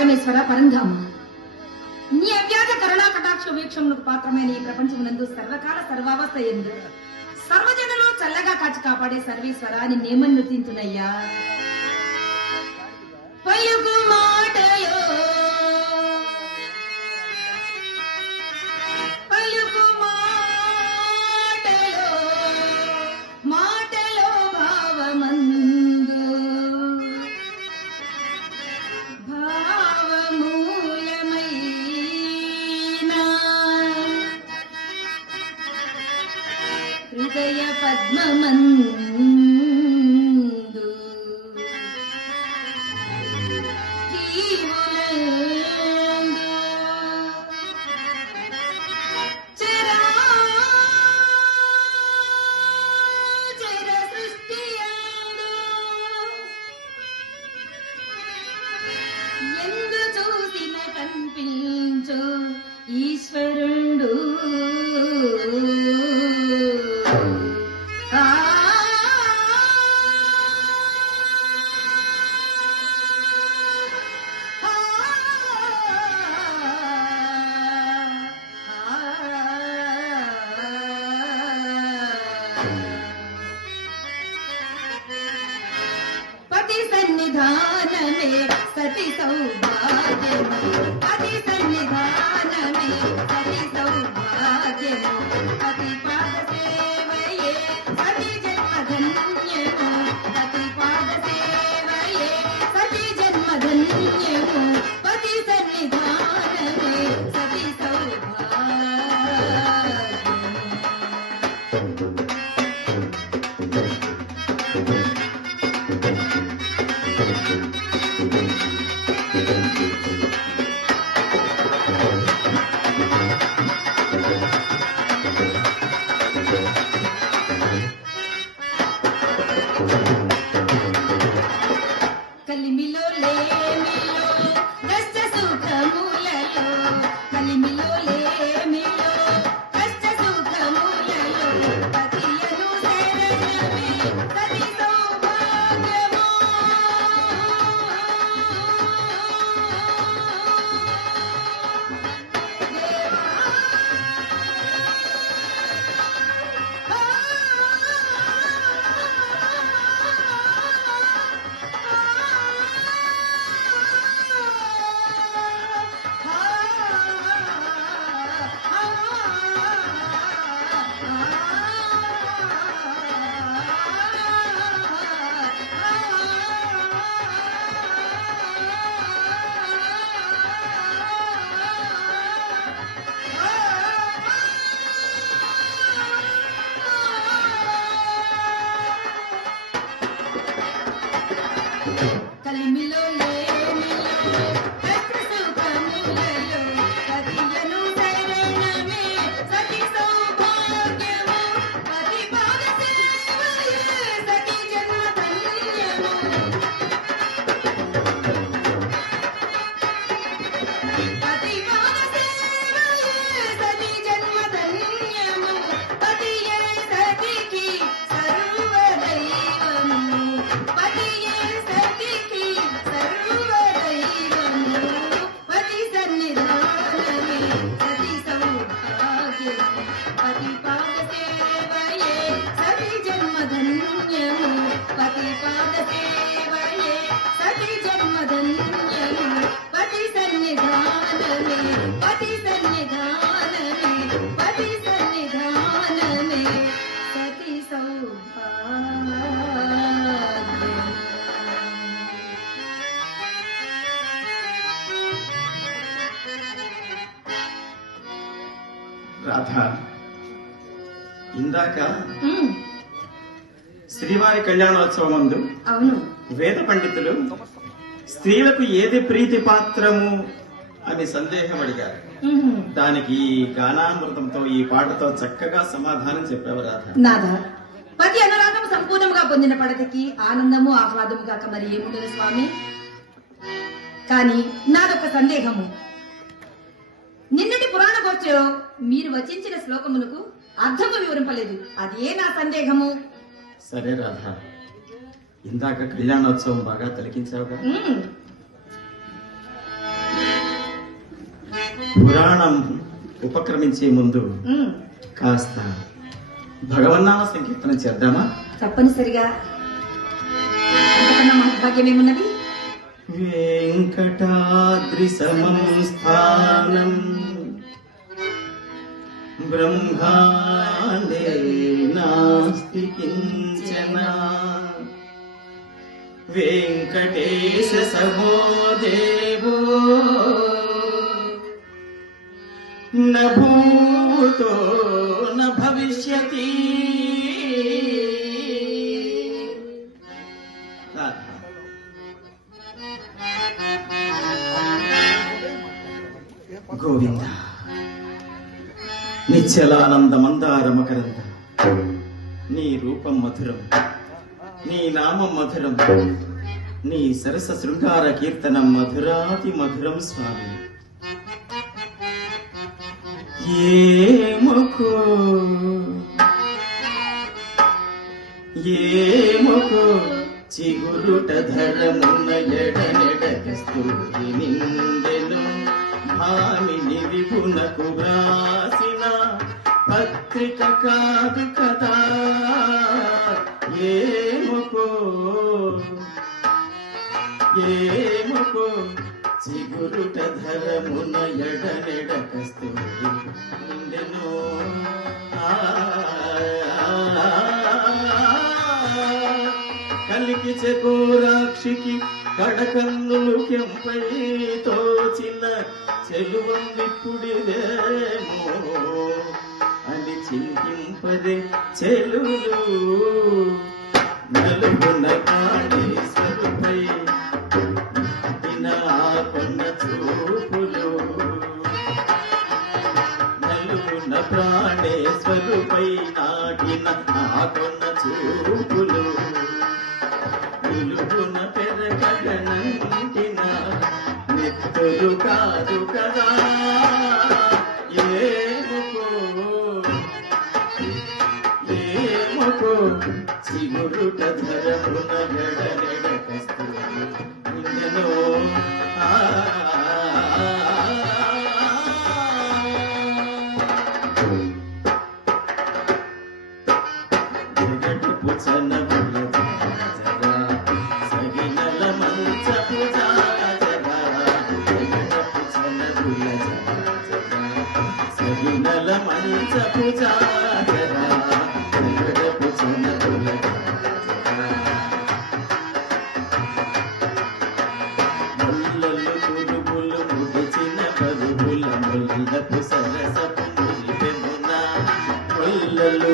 పరమేశ్వర పరంధామ, నీ అవ్యాజ కరుణా కటాక్ష వీక్షమునకు పాత్రమైన ఈ ప్రపంచమునందు సర్వకాల సర్వావస్థ ఎందు సర్వజనులు చల్లగా కాచి కాపాడే సర్వేశ్వర నిన్నేమన్నుతింతునయ్యా. పలుకు మాటలో పలుకు మాటలో మాటలో భావమందు భావమూలమైన హృదయ పద్మమందు జీవులందు చరాచర సృష్టియందు ఎందు చూసిన కనిపించు ఈశ్వరుండు. ఆ పతి సన్నిధానమే సతి సౌభాగ్యము, పతి సన్నిధానమే సతి సౌభాగ్యము, పతి పాద సేవయే సతి జన్మధన్యము, పతి పాద సేవయే సతి జన్మధన్యము, పతి సన్నిధానమే సతి సౌభాగ్యము. కలిమిలో లేమిలో కష్ట సుఖములలో, కలిమిలో లేమిలో కష్ట సుఖములలో పతియను శరణమే సతి సౌభాగ్యము. కలిమిలో లేమిలో కష్ట సుఖములలో పతియను శరణమే సతి సౌభాగ్యము, పతి పాద సేవయే సతి జన్మధన్యము, పతి పాద సేవయే సతి జన్మధన్యము, పతియే సతికి సర్వదైవము, పతియే సతికి సర్వదైవము, పతి సన్నిధానమే సతి సౌభాగ్యము, పతి పాద సేవయే సతి జన్మధన్యము, పతి పాద సేవయే సతి జన్మధన్యము, పతి సన్నిధానమే పతి సన్నిధానమే పతి సన్నిధానమే సతి సౌభాగ్యము. రాధా, ఇందాక శ్రీవారి కళ్యాణోత్సవం ముందు అవును, వేద పండితులు స్త్రీలకు ఏది ప్రీతి పాత్రము అని సందేహం అడిగారు. దానికి ఈ గానామృతంతో ఈ పాటతో చక్కగా సమాధానం చెప్పావు రాధ. నాదా, పతి అనురాగం సంపూర్ణంగా పొందిన పడకకి ఆనందము ఆహ్లాదము కాక మరి ఏముండదు స్వామి. కానీ నాదొక సందేహము. నిన్నటి పురాణ గోచలో మీరు వచించిన శ్లోకమునకు అర్థము వివరింపలేదు. అదే నా సందేహము. సరే రాధా, ఇందాక కళ్యాణోత్సవం బాగా తిలకించావుగా. పురాణం ఉపక్రమించే ముందు కాస్త భగవన్నామ సంకీర్తన చేద్దామా? తప్పనిసరిగా. అంతకన్నా మహద్భాగ్యం ఏమున్నది? వెంకటాద్రి సమం స్థానం బ్రహ్మాండే నాస్తి కించన వెంకటేశ సమో దేవో న భూతో న భవిష్యతి. గోవింద నిశ్చలానంద మందార మకరంద, నీ రూపం మధురం, నీ నామం మధురం, నీ సరస శృంగార కీర్తనం మధురాతి మధురం స్వామి. ఏమకో ఏమకో చిగురుట ధరమున ఎడనెడకస్తూరి నిందెను భామిని విపునకు వ్రాసిన పత్రిక కాదు కదా. ఏమకో ఏమకో చిగురుట ధరమున ఎడనెడకస్తూరి నిందెను. కలికి చకోరాక్షికి కడకన్నులు కెంపై తోచిన చెలువం విప్పుడిదేమో అని చింతింపదే చెలులు నలుగున కాళేశ్వరుపై కొన్న చూపులు. నలుగున ప్రాణేశ్వరుపై నాటిన ఆ కొన్న చూపులు నిలుగున పెరగనంటిన నెత్తులు కాదు కదా. ఏమకో ఏమకో చిగురుట ధరమున ఎడనెడకస్తూరి నిందెను.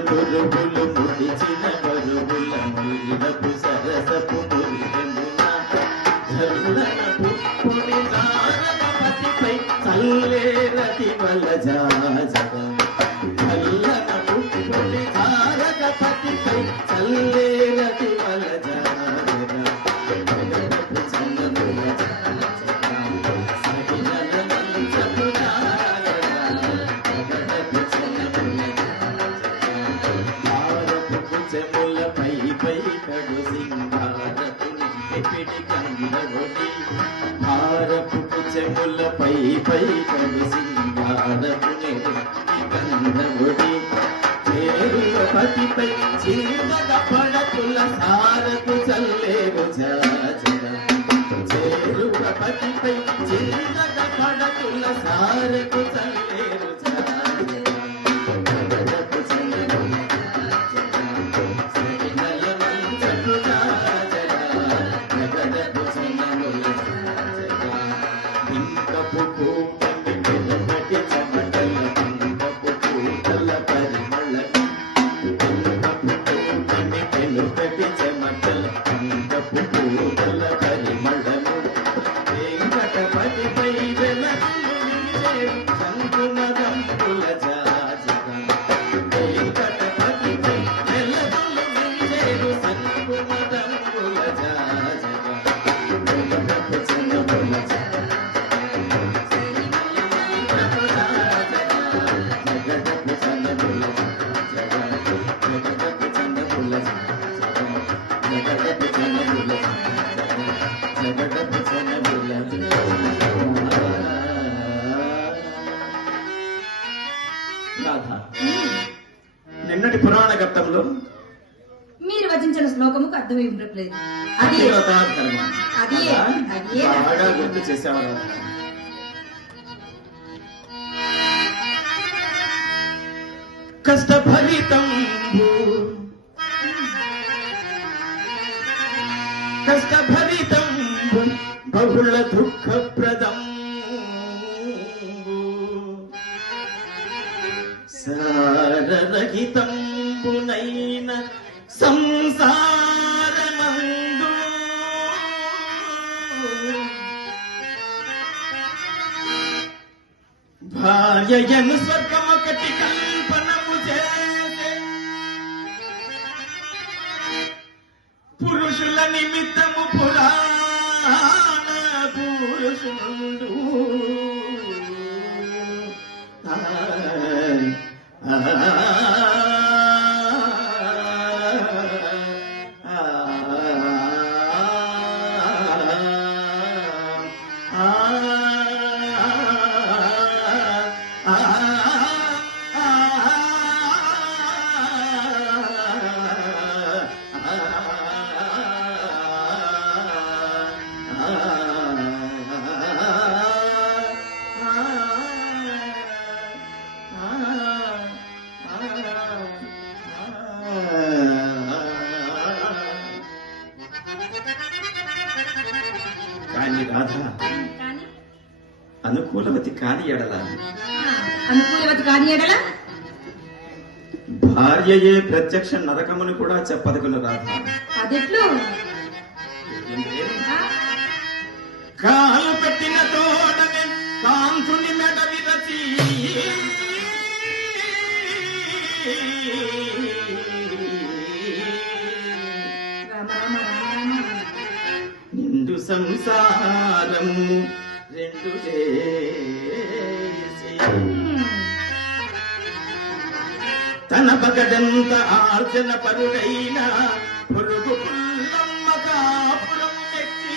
తురుగులు ముడిచిన బరువుల మురిదపు సరసపు మురిదెమున ధరులనపు పుడి నారదపతిపై చల్లేరతి వలజాజగ. చల్లనపు పుడి నారదపతిపై చల్లేరతి వలజాజగ. భారపు చెములపై పై కడు సింగారపు కందఒడి చేరువపతిపై చిరునగ పడతుల సారకు చల్లేరు జాజగ. చేరువపతిపై చిరునగ పడతుల సారకు చల్లేరు జాజగ. నిన్నటి పురాణ ఘట్టంలో మీరు వచించిన శ్లోకముకు అర్థం ఇవ్వట్లేదు. అది పతివ్రతాధర్మ. అదే అదే బాగా గుర్తు చేసావు రాధ. కష్టభరితంబు కష్టభరితంబు బహుళ దుఃఖప్రదం సారరహితంబునైన సంసారమందు భార్యయను స్వర్గమొకటి కల్పనము చేసే పురుషుల నిమిత్తము పురాణ పురుషుడు కాని రాధ అనుకూలవతి కాని ఎడల అనుకూలవతి కాని ఎడల భార్యయే ప్రత్యక్ష నరకమును కూడా చెప్పదగును రాధ. అదెట్లు? కాలు పెట్టిన తోడనే కాంతుని మెడ విరచి నిండు సంసారం రెండు చేసి తన పగడంత ఆర్జన పరుడైన పొరుగు పుల్లమ్మ కాపురం ఎక్కి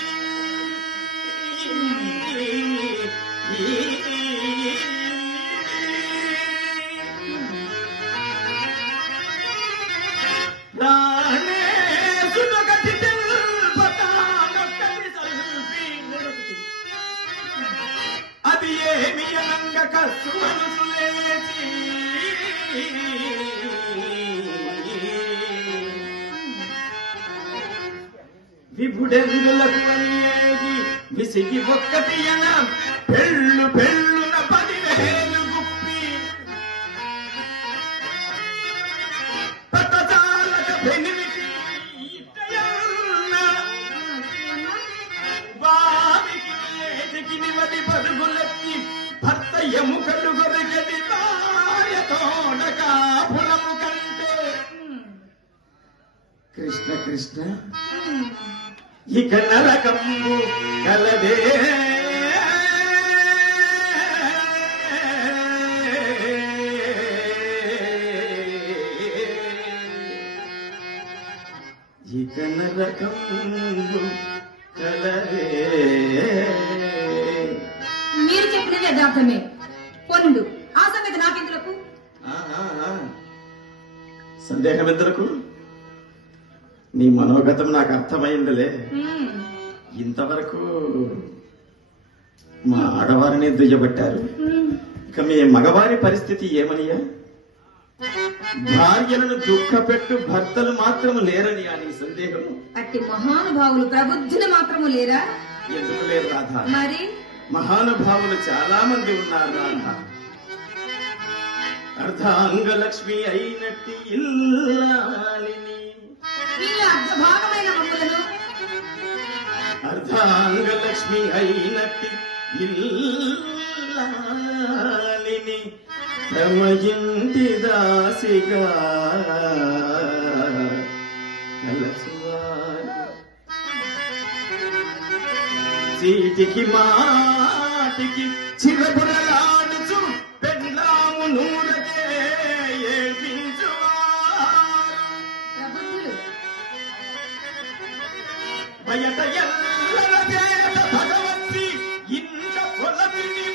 అది ఏమి అనంగ కసు మనసులేసి విభుడెందులకు అనేది విసిగి ఒక్కటి అన పెళ్ళు పెళ్ళున 10,000 గుప్పి పట్టచాలక పెనిమిటి ఇట్టయన్న వారికి ఏదికి నివది పరుగులెత్తి భర్త ఎముకలు గొరిగది భార్య తోడక పులము కంటే కృష్ణ కృష్ణ ఇక నరకము కలదే ఇక నరకము కలదే. మీరు చెప్పినది యథార్థమే. పొండు ఆ సంగతి నాకెందులకు? సందేహం ఎందుకు? నీ మనోగతం నాకు అర్థమైందిలే. ఇంతవరకు మా ఆడవారిని దుయ్యబట్టారు, ఇక మీ మగవారి పరిస్థితి ఏమనియా? భార్యలను దుఃఖపెట్టు భర్తలు మాత్రము లేరని అని సందేహము? అట్టి మహానుభావులు ప్రబుద్ధులు మాత్రము లేరా? ఎందుకు లేరు రాధ? మరి మహానుభావులు చాలా మంది ఉన్నారు రాధ. అర్ధాంగలక్ష్మి అయినట్టి ఇల్లాలిని, ఈ అర్ధభాగమైన మమ్మలను అర్ధాంగలక్ష్మి అయినట్టి ఇల్లాలిని తమ ఇంటి దాసిగా కలసువారు. చీటికి మాటికి చిరపురలాడుచు పెళ్ళాము నూరకే ఏడ్పించువారు. ప్రబుద్ధులు బయట ఎల్లర చేత భగవతి ఇంట పొలవిని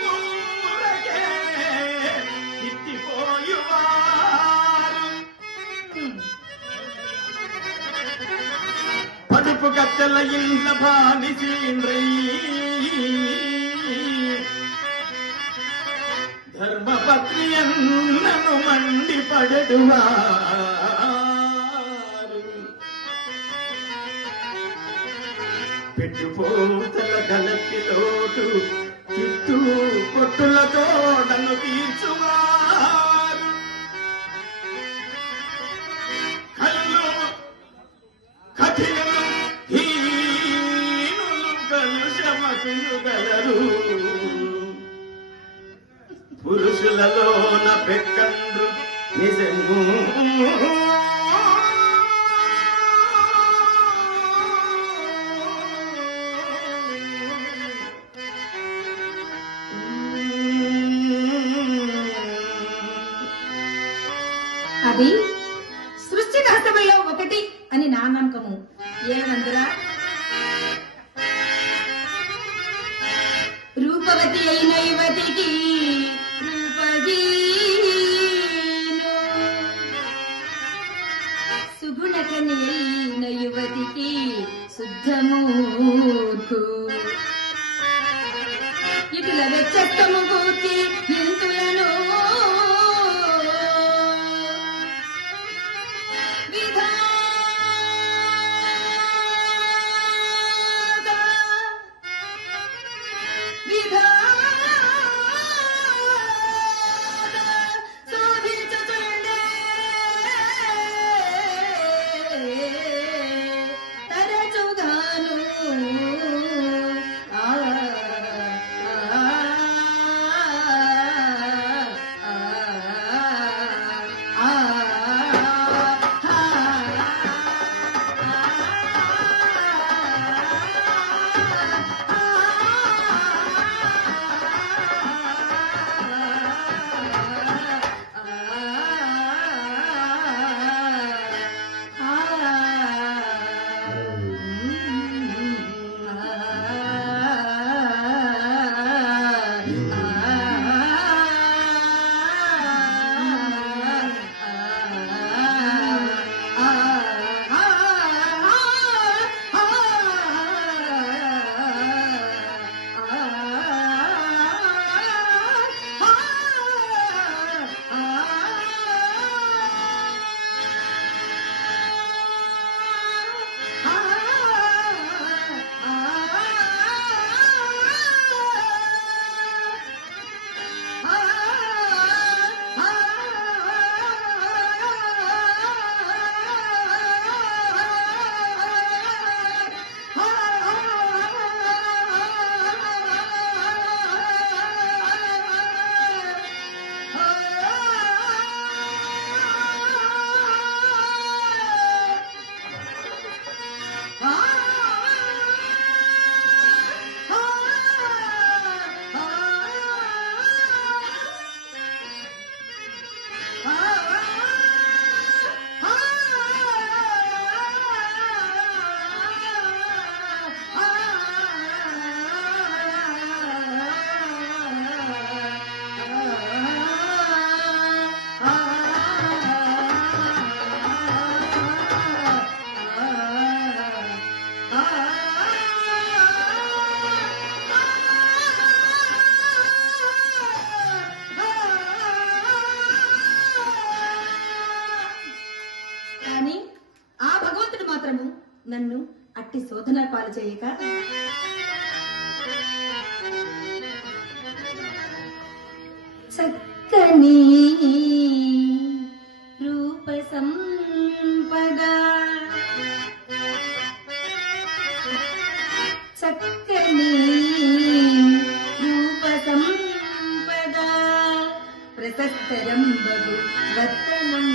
ఊరకే తిట్టిపోయువారు. ప్రజల ఇండ్ల బానిసీంద్రై ధర్మపత్ని అన్నను మండిపడెడువారు పెట్టుపోతల గలతిలోటు తిట్టు కొట్టులతో నన్ను తీర్చువారు కళ్ళు కఠినలు హీనులు కలుషమతులు గలరు పురుషులలోన పెక్కండ్రు నిజము అది సృష్టి రహస్యములో ఒకటి అని నా నమ్మకము. ఏమనందురా, రూపవతి అయిన యువతికి రూపహీను, సుగుణకని అయిన యువతికి శుద్ధమూర్ఖు, ఇటుల వ్యత్యస్తము కూర్చి ఇంతులను నన్ను అట్టి శోధన పాలు చేయక చక్కని రూప సంపద చక్కని రూప సంపద ప్రశస్తరంబగు వర్తనం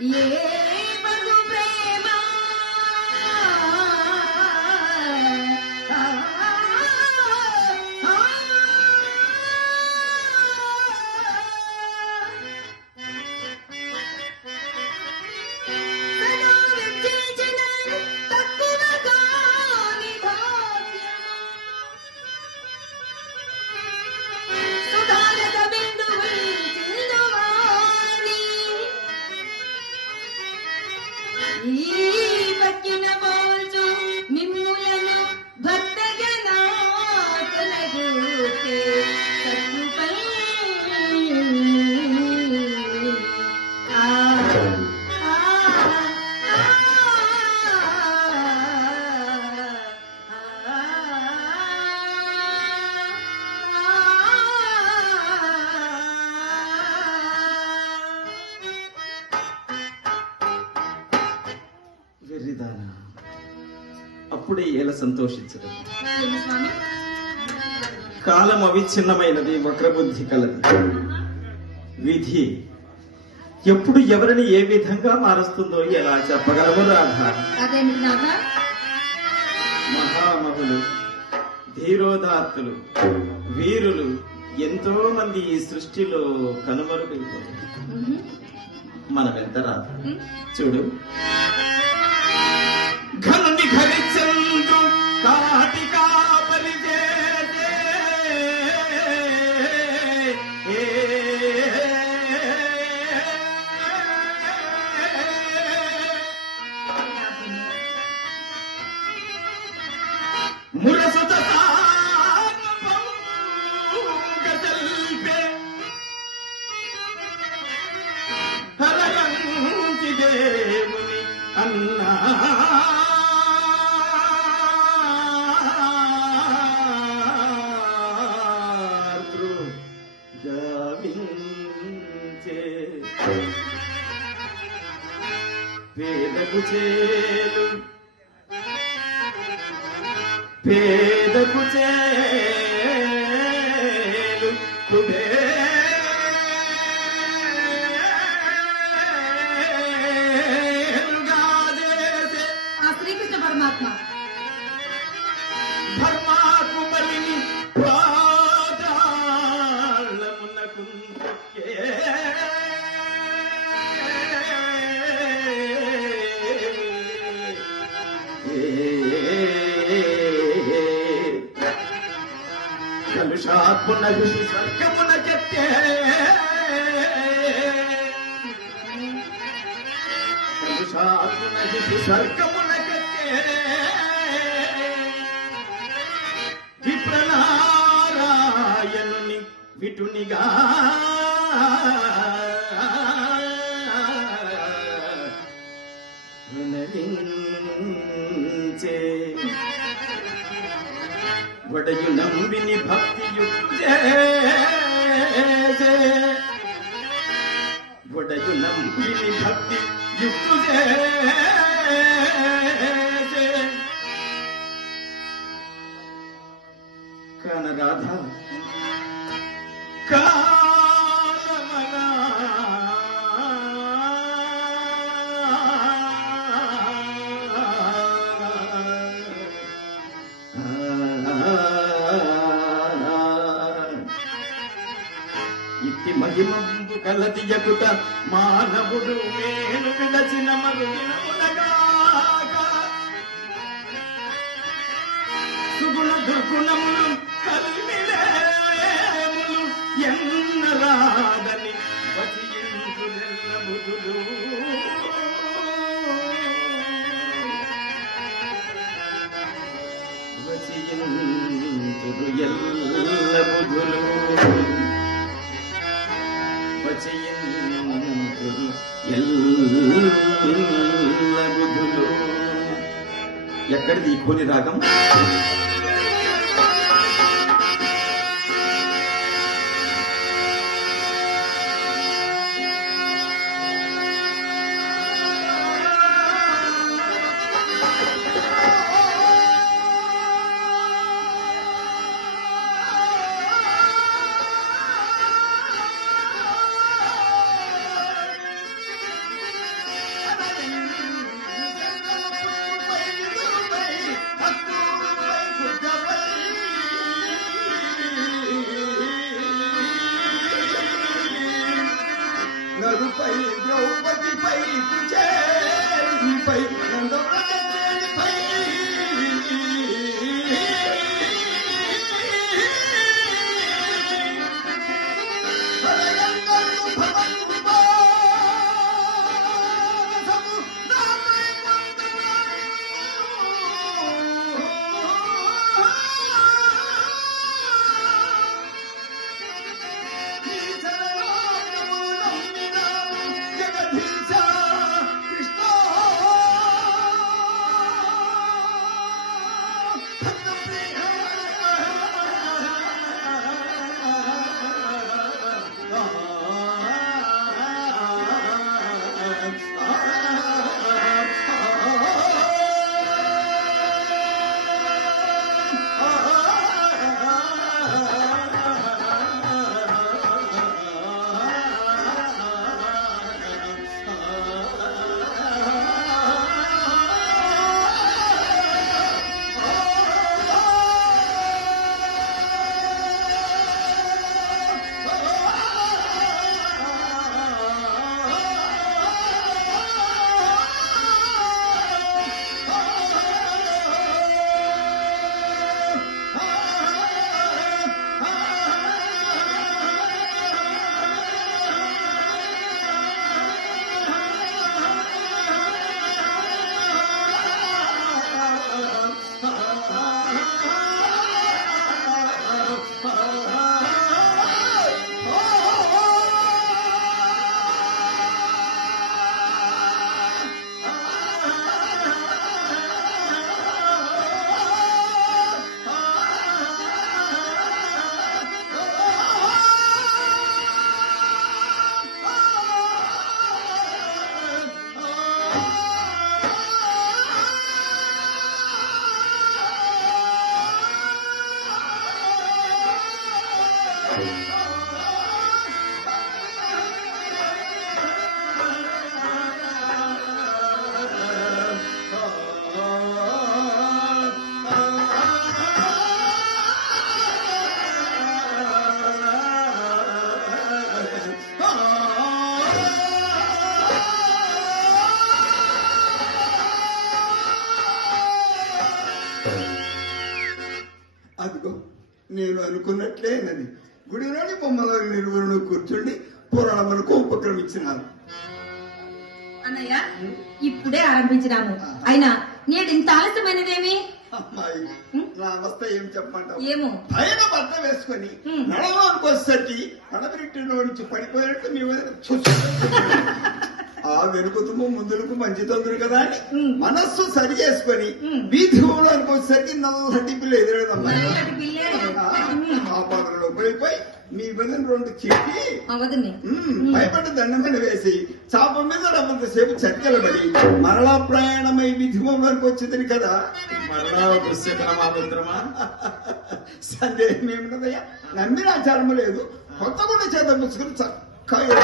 ఏ బగు ప్రేమ ఈ బక్కిన పోల్చు మిమ్ములను భక్తజనాతనగూర్చే సత్తుపై ఆ ఆ వెర్రిదానా, అప్పుడే ఎలా సంతోషించదు. స్వామి కాలం అవిచ్ఛిన్నమైనది, వక్రబుద్ధి కలది. విధి ఎప్పుడు ఎవరిని ఏ విధంగా మారుస్తుందో ఎలా చెప్పగలము రాధా? అదేమిటి నాథ? మహామహులు, ధీరోదాత్తులు, వీరులు ఎంతో మంది ఈ సృష్టిలో కనుమరుగైపోయారు. మనమెంత రాధా? చూడు, ఘనుని ఘరిచందు కాటికా పరిజేతే మురసుత సార్వభౌమగతల్పే హరయంతి దేవుని అన్నా గావించే పేదకు చేలు పేదకు చేలు కుబేరుగాదేసే ఆ శ్రీకృష్ణ పరమాత్మ ధర్మాకుమరిని పాదాళమునకుందుకే కలుషాత్మున ఋషి స్వర్గమునకెత్తే కలుషాత్మున ఋషి స్వర్గమునకెత్తే విప్రనారాయణుని విటునిగా వినరించే వడయు నంబిని భక్తియుక్తే వడయు నంబిని భక్తి యుక్తే కానరాధ కాలమనా ఇట్టి మహిమంబు కలదియకుట మానవుడు మేలు విడచిన మరుగినమునగాక సుగుణ దుర్గుణములు కలిమిలేములు ఎన్నరాదని వసించులెల్ల బుధులు వసించుడు ఎల్ల బుధులు వసించుడు ఎల్ల బుధులు. ఎక్కడిది ఈ కోని రాగం? అదిగో నేను అనుకున్నట్లే అన్నది. గుడిలోని బొమ్మల నిలువును కూర్చుండి పురాణములకు ఉపక్రమించినాను. అన్నయ్య ఇప్పుడే ఆరంభించినాము. అయినా నేడు ఇంత ఆలస్యమైనదేమి? అమ్మాయి నా అవస్థ ఏం చెప్పంటావు? ఏమో పైన బట్ట వేసుకొని నడవడానికి వచ్చేసరికి పడబెట్టిలో నుంచి పడిపోయినట్టు మీ ఆ వెనుకుతుము ముందులకు మంచి తొందరు కదా అని మనస్సు సరి చేసుకొని వీధి ఊళ్ళకి వచ్చేసరికి నల్లటి పిల్ల ఎదురేదమ్మా. నల్లటి పిల్లే. ఆ పదలో పోయిపోయి మీ వదిన రెండు చిట్టి అవదని భయపడి దండం మీద వేసి చాప మీద రమ్మంతసేపు చర్చలు పడి మరలా ప్రయాణమై విధిమంలోకి వచ్చింది కదా. మరలా పుస్తకమా పుత్రమా? సందేహం ఏమిటదయ్యా, నమ్మిన ఆచారము లేదు. కొత్త గుండె చేత ముసుకుని చక్కగా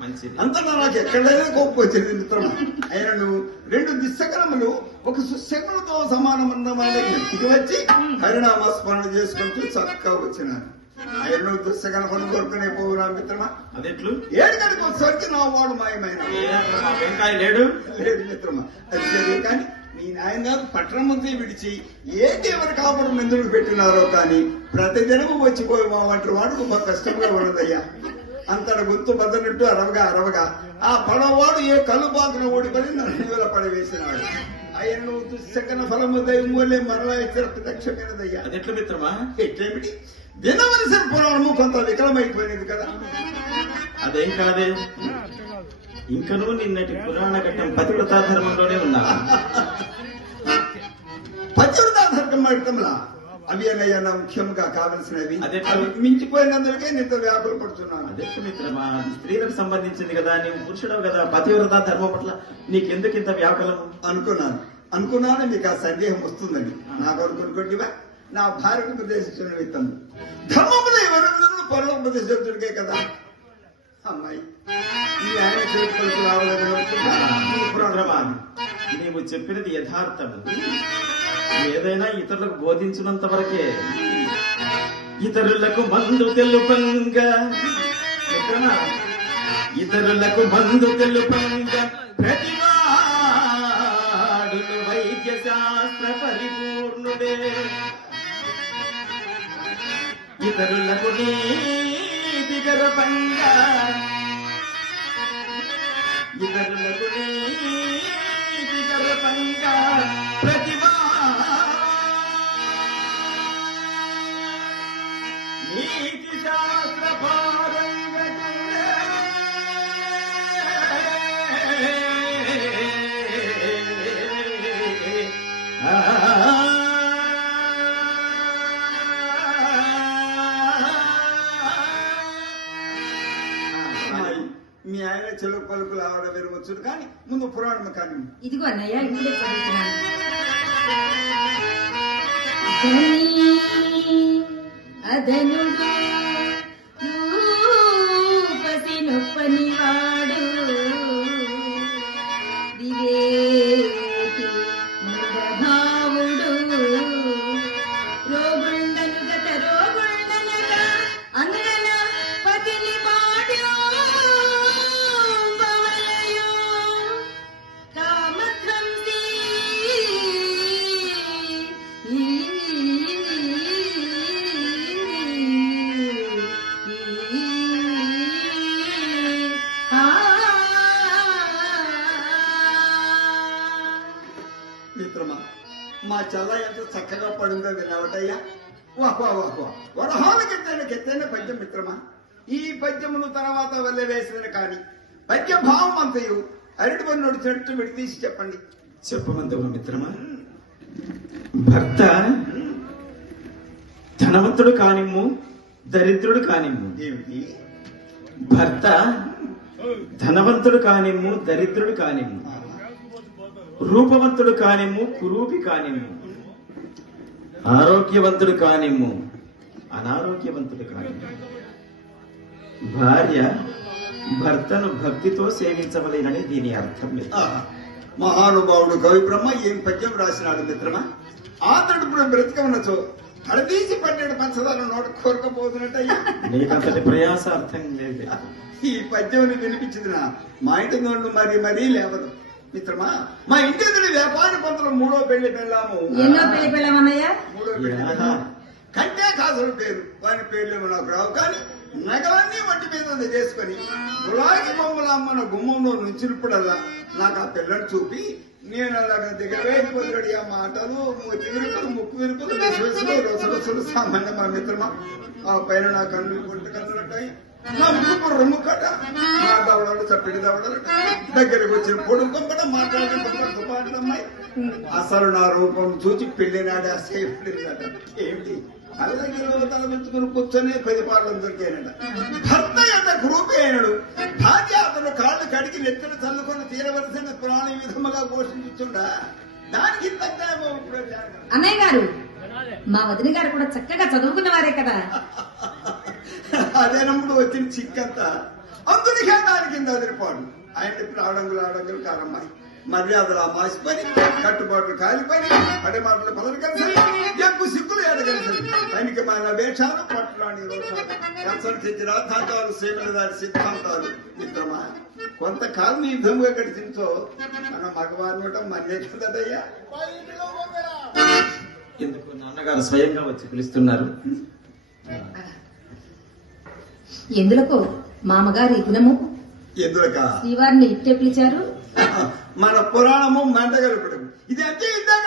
మంచిది. అంతటా నాకు ఎక్కడైనా కోపం వచ్చింది మిత్రమా. ఆయనను రెండు దిశకరములు ఒక సుశకులతో సమానమన్నమాట ఇంటికి వచ్చి హరినామస్మరణ చేసుకుంటూ చక్కగా వచ్చినాను. ఆయన దుస్సగన పని కోరుకునే పోవురా మిత్రమా. అదెట్లు? ఏడుగడికి వచ్చేసరికి నా వాడు మాయమైన వెంకాయ లేడు. లేదు మిత్రమా, అది తెలియదు. కానీ మీ నాయన పట్టణమంతా విడిచి ఏంటి ఎవరి కాపురం ఎందుకు పెట్టినారో కానీ ప్రతిదినము వచ్చిపోయి మా వంటి వాడు మా కష్టంగా ఉన్నదయ్యా. అంతట గుర్తు బద్దనట్టు అరవగా ఆ పడవాడు ఏ కళ్ళు బాగున ఓడిపడి నన్ను పడవేసినాడు. ఆయన దుస్సగన ఫలము దైవం వల్లే మరలా ఇచ్చిన ప్రత్యక్షమైనదయ్యా. అదెట్లు మిత్రమా? ఎట్లేమిటి వినవలసిన పురాణము కొంత వికలమైపోయినది కదా. అదేం కాదే, ఇంకనూ నిన్నటి పురాణ ఘట్టం పతివ్రతా ధర్మంలోనే ఉన్నా. పతివ్రతా ధర్మంలా అవి అన్నయ్య ముఖ్యంగా కావలసినవి. అదే మించిపోయినందుకే నింత వ్యాకులు పడుతున్నాను. అదే మిత్రమా, స్త్రీలకు సంబంధించింది కదా, నీవు పురుషుడవు కదా, పతివ్రతా ధర్మం పట్ల నీకెందుకు ఇంత వ్యాకులం? అనుకున్నాను మీకు ఆ సందేహం వస్తుందని. నాకు అనుకునుకోండివా, నా భార్యకు ఉపదేశించిన విత్తము ధర్మములు ఎవరు పరుపదేశించుడికే కదా. అమ్మాయి ఈ ఆయన చేతులకు రావాలని నీవు చెప్పినది యథార్థము. ఏదైనా ఇతరులకు బోధించినంత వరకే. ఇతరులకు మందు తెలుపంగా మిత్రమా, ఇతరులకు మందు తెలుపంగా ప్రతివాడులు వైద్య శాస్త్ర పరిపూర్ణుడే. ఇతరులకు నీతి గర్వంగా, ఇతరులకు నీతి గర్వంగా ప్రతిభా నీతి శాస్త్ర పారంగతుడే. మీ ఆయన చెలుగు పలుకులు ఆవిడ విరవచ్చు. కానీ ముందు పురాణం కానీ ఇదిగో అన్నయ్య ఇప్పుడే చదువుతున్నాను. అదనుడు రూపసి నొప్పనివాడు వివేకి మృగభావుడు రోగుండను గత రోగుండనగా అందన పతిని పాడ్యో బవలయో కామధ్వంసి మిత్రమా, మా చల్ల ఎంత చక్కగా పడుందో విన్నావటయ్యా. వాహ్ వాహ్ వాహ్ వాహ్. వరహాలకెత్తైన పద్యం మిత్రమా. ఈ పద్యమును తర్వాత వల్ల వేసిన కాని పద్య భావం అంతయు అరటి పని నడిచినట్టు విడదీసి చెప్పండి. చెప్పమంతవ మిత్రమా. భర్త ధనవంతుడు కానిమ్ము, దరిద్రుడు కానిమ్ము. ఏమిటి? భర్త ధనవంతుడు కానిమ్ము, దరిద్రుడు కానిమ్ము, రూపవంతుడు కానిమ్ము, కురూపి కానిమ్ము, ఆరోగ్యవంతుడు కానిమ్ము, అనారోగ్యవంతుడు కానిమ్ము, భార్య భర్తను భక్తితో సేవించవలేనని దీని అర్థం లేదు. మహానుభావుడు కవి బ్రహ్మ ఏం పద్యం రాసినాడు మిత్రమా. ఆతడు ఇప్పుడు బ్రతిక ఉన్నచో హడదీసి పన్నెండు పంచదార నోట కోరకపోతున్నట్టయ్యా. నీకంతటి ప్రయాస అర్థం లేదు. ఈ పద్యం వినిపించింది మా ఇంటి నోళ్ళు మరీ లేవదు మిత్రమా. మా ఇంటి ఎదురు వ్యాపారి పంతులు మూడో పెళ్లి పెళ్ళాము. ఎన్నో పెళ్లి పెళ్ళామన్నయ్య? మూడో పెళ్లి కంటే కాసుల పేరు వాని పేర్లేమో నాకు రావు, కానీ నగలన్నీ వంటి మీద చేసుకుని గులాగి బొమ్మల అమ్మన గుమ్మంలో నుంచినప్పుడల్లా నాకు ఆ పిల్లని చూపి నేను అలాగా దిగవేసిపోతాడు. ఆ మాటలు విరుపులు, ముక్కు విరుపులు, రొసలు సామాన్య మా మిత్రమా. ఆ పైన నా కన్ను గుంట కన్నులుంటాయి, నా ముక్కు రొమ్ము కట, నా దవడలు చప్పిడి దవడలు, దగ్గరకు వచ్చిన పొడుగు కొంపట మాట్లాడమ్మాయి. అసలు నా రూపం చూచి పెళ్లి నాడే అసేపుడినట. ఏమిటి అలాగే తల పెంచుకుని కూర్చొని 10 పాటలు దొరికాయనట. భర్త ఎంత గ్రూపి అయినాడు. భార్య అతను కాళ్ళు కడిగి నెత్తను చల్లుకొని తీరవలసిన ప్రాణి విధముగా పోషించుండా. దానికి తగ్గేమో అన్నయ్య గారు, మా వదిన గారు కూడా చక్కగా చదువుకున్న వారే కదా. అదేనప్పుడు వచ్చిన చిక్కంతా అందుకే దాని కింద అదిరిపోడు. ఆయన ఇప్పుడు ఆడంగులు కారమ్మాయి మర్యాదలు మాసిపోయి, కట్టుబాట్లు కాలిపోయి, అడే మాటలు పదవి కలిసి, ఎక్కువ సిగ్గులు ఏడగలిసి, ఆయనకి మన వేషాలు, పట్టులాంటి రోషాలు, కన్సల్టించి రాద్ధాంతాలు, సేవలు దాని సిద్ధాంతాలు. మిత్రమా, కొంతకాలం ఈ విధంగా గడిచించో మన మగవారు మర్యాద కదయ్యా. ఎందుకు నాన్నగారు స్వయంగా వచ్చి పిలుస్తున్నారు? ఎందులకు మామగారు ఈ దినము ఎందులక శ్రీవారిని ఇట్టే పిలిచారు? మన పురాణము మెంటగలపడం ఇది అంటే ఇందాక